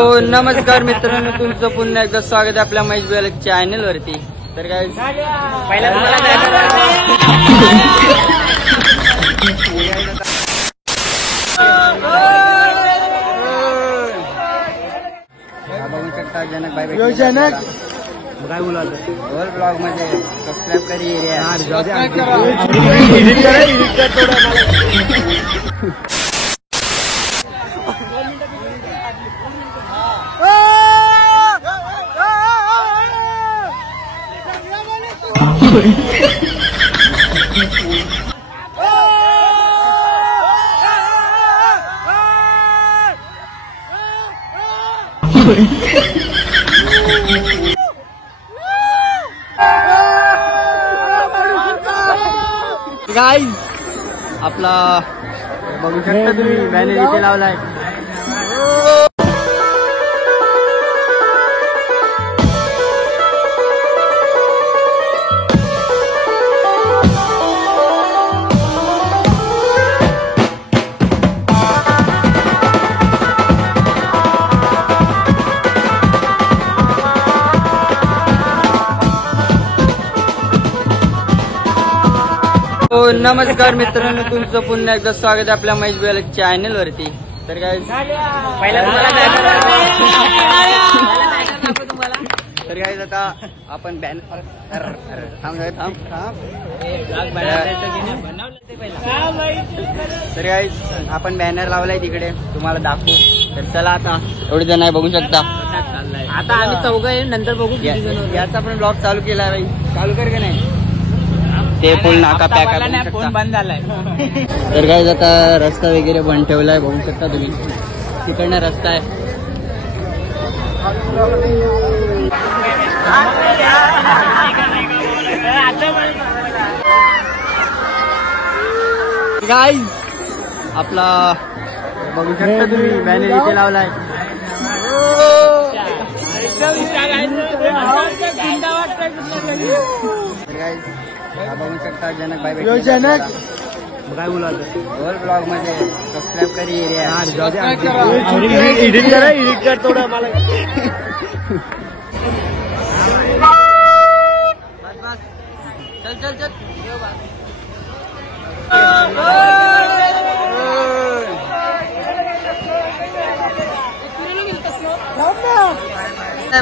नमस्कार मित्रांनो, तुमचं पुन्हा एकदा स्वागत आहे आपल्या महेश बेल चॅनल वरती. तर काय पहिला बघू शकता जनक भाई जनक काय बोलाल ब्लॉग मध्ये सबस्क्राईब करी गाइस. आपला बघू शकता तुम्ही बॅनर इथे लावलाय. नमस्कार मित्रांनो, तुमचं पुन्हा एकदा स्वागत आहे आपल्या महेश बेल चॅनल वरती. तर काय पहिला तर काय आता आपण बॅनर तर काय आपण बॅनर लावलाय तिकडे, तुम्हाला दाखवू. तर चला आता एवढे जण आहे, बघू शकता. आता आम्ही चौघ आहे, नंतर बघू. याचा पण ब्लॉग चालू केला आहे. चालू कर का नाही ते फुल नाका पॅक फोन बंद झालाय. तर काय आता रस्ता वगैरे बंद ठेवलाय, बघू शकता तुम्ही. तिकडनं रस्ता आहे. गाइस आपला बघू शकता तुम्ही बॅनर इथे लावलाय. बघू शकता जनक भाई जनक काय बोलाल ब्लॉग मध्ये सबस्क्राईब करी एडिट कर थोडं मला. चल चल चल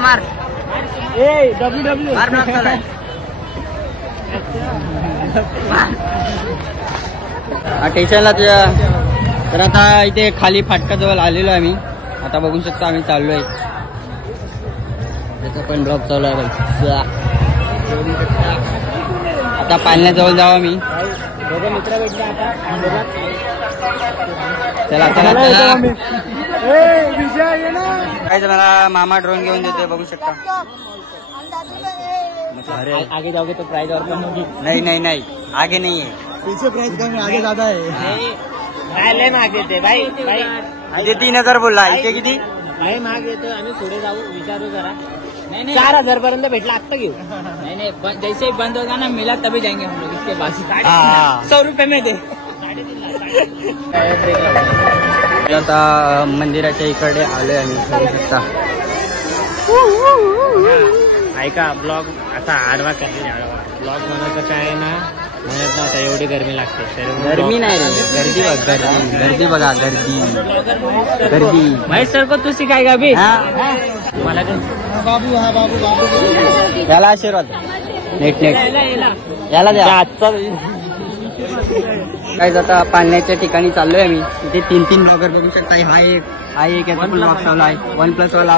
मार डब्ल्यू मार ब्लॉग स्टेशनला तुझ्या. तर आता इथे खाली फाटकाजवळ आलेलो आहे आम्ही. आता बघू शकतो आम्ही चाललोय. त्याचा पण ब्लॉग चालू आहे. आता पालण्याजवळ जाऊ आम्ही. मित्र भेटले आता. चला चला चला. काय मला मामा ड्रोन घेऊन देतोय, बघू शकता. आगे जाओगे तो प्राइस और कम होगी. नहीं नहीं नहीं, आगे नहीं है. पीछे प्राइस कम है, आगे ज्यादा है. लय माग देते भाई. आधी 3000 बोलला, इथे किती भाई माग देतो. आम्ही पुढे जाऊ, विचारू जरा. नहीं 4000 पर्यंत भेटला, आत्ता घेऊ. नहीं जैसे ही बंद होगा ना मिला तभी जाएंगे हम लोग. इसके बाद 100 रुपये में दे. आता मंदिराच्या इकडे आलोय आम्ही, बघू शकता. ऐका ब्लॉग असा आडवा करते. ब्लॉग म्हणत कसं आहे ना, म्हणत नव्हता एवढी गरमी लागते. गर्मी नाही रे, गर्दी बघ. गर्दी बघा, गर्दी. महेश सर को तू शिकायगा भी. मला बाबू याला आशीर्वाद. नेट याला द्या आजचा. काय आता पाण्याच्या ठिकाणी चाललोय आम्ही. इथे 3 ब्लॉगर बघू शकता. हा एक याचा पण ब्लॉग चालू आहे. OnePlus वाला.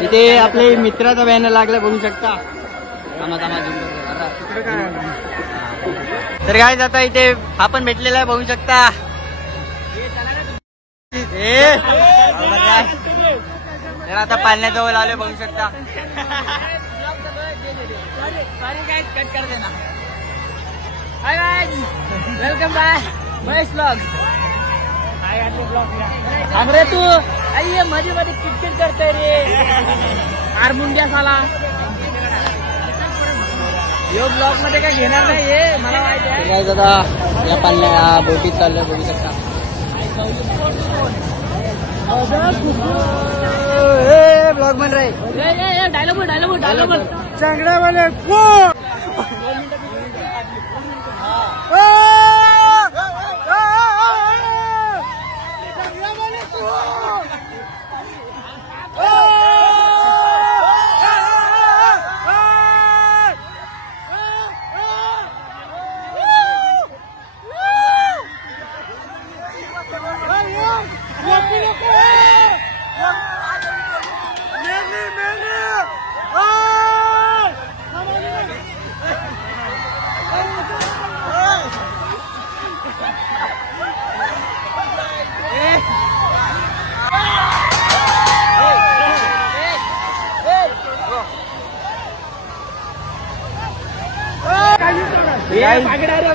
इथे आपले मित्राचा बॅनर लागला, बघू शकता. तर काय आता इथे हा पण भेटलेला आहे, बघू शकता. तर आता पालण्याजवळ आले, बघू शकता. कट कर देना. Hi guys, welcome back Mahesh blog. अरे तू आई मध्ये मध्ये किटकिट करते रे. आर मुंड्या साला. यो ब्लॉग मध्ये काय घेणार नाही हे मला माहिती आहे. काय दादा या पाल्या बोटीत चाललोय बघू शकता. ब्लॉग बन रहे डायलॉग चांगला वाले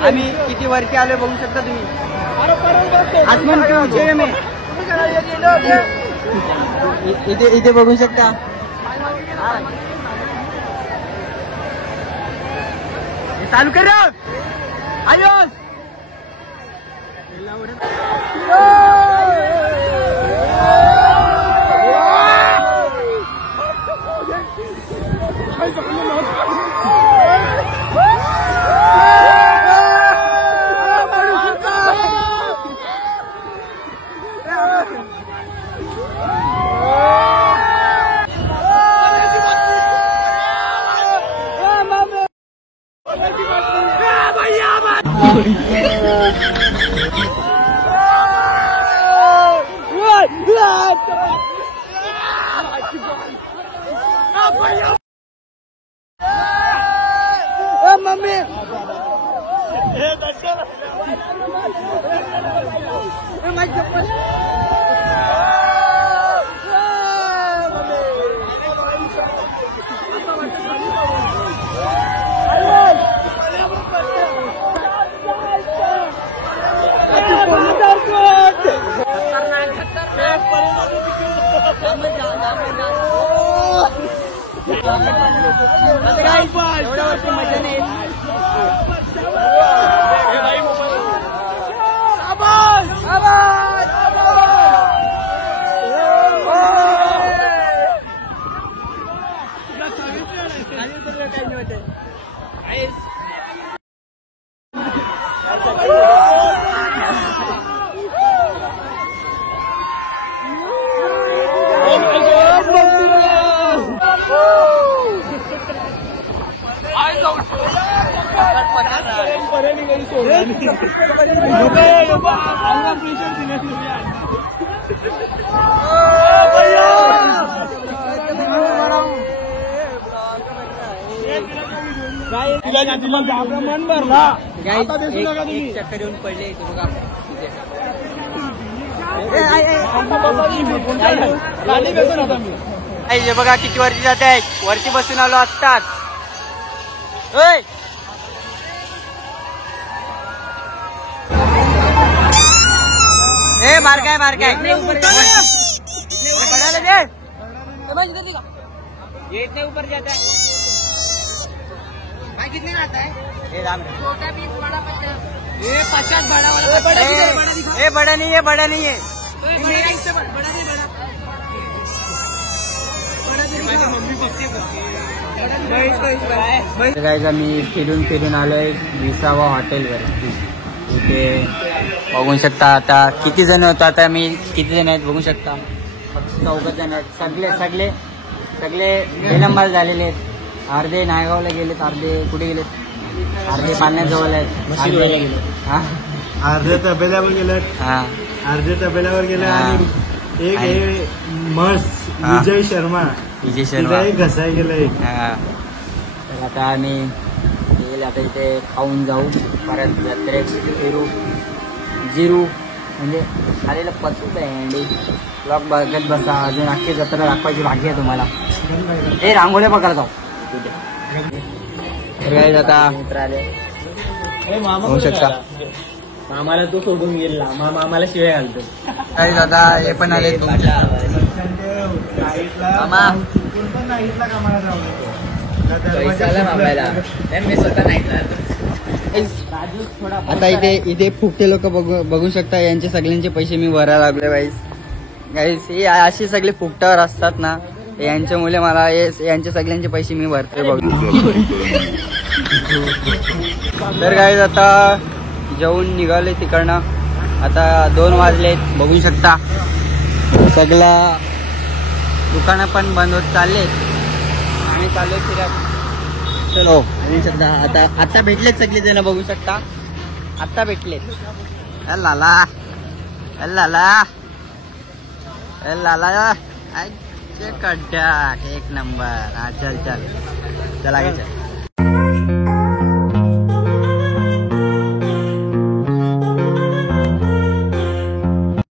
आम्ही किती वरती आलोय बघू शकता तुम्ही. आसमान के ऊंचे में इथे बघू शकता. चालू कर आयुष. मम्मी मजा नाही. मन भरला एक चक्कर येऊन पडले. हे बघा किती वरती जात आहे. वरती बसून आलो आत्ताच. मार काय ये इतने ऊपर जाता है. भाई कितने का आता है? छोटा 20 बड़ा 50. ये 50 बड़ा वाला. बड़ा नहीं है बड़ा नहीं है. इससे बड़ा नहीं बड़ा. गाइस आम्ही फिरून आलोय 20व्या हॉटेलवर. इथे बघू शकता आता किती जण होतो. आता मी किती जण आहेत बघू शकता. फक्त 4 जण आहेत. सगळे बेनंबाल झालेले आहेत. अर्धे नायगावला गेलेत. अर्धे कुठे गेलेत. अर्धे पाण्याजवळ आहेत. अर्धे गेले. अर्धे तबेल्यावर गेलेत. अर्धे तबेल्यावर गेले. आणि एक हे मस्त विजय शर्मा घसाय गेलाय. तर आता आम्ही आता इथे खाऊन जाऊ. परत जत्रेत फिरू जिरू म्हणजे आलेलं पचूच आहे. अंडी ब्लॉग बघत बसा. अजून अख्खी जत्रा दाखवायची भाग्य आहे तुम्हाला. हे रांगोळ्या बघायला जाऊ. तर आता मित्र आले होऊ शकता. मामाला तो सोडून गेला. मामा आम्हाला शिवाय घालतो. काही दादा हे पण आले. मामा आता इथे फुकटे लोक बघू शकता. यांचे सगळ्यांचे पैसे मी भरायला लागले. वाईस गाईस ही अशी सगळी फुकटावर असतात ना, यांच्यामुळे मला यांचे सगळ्यांचे पैसे मी भरते बघ. तर गाईस आता जेवून निघाले तिकडनं. आता 2 वाजलेत बघू शकता. सगळा दुकानं पण बंद होत चाललेत. आम्ही चाललोय फिरत. चलो बघू शकता. आता भेटलेत सगळे जण बघू शकता. आता भेटलेत. लाला लाला लाला कड्डा 1 नंबर. हा चल चल चला गे चल.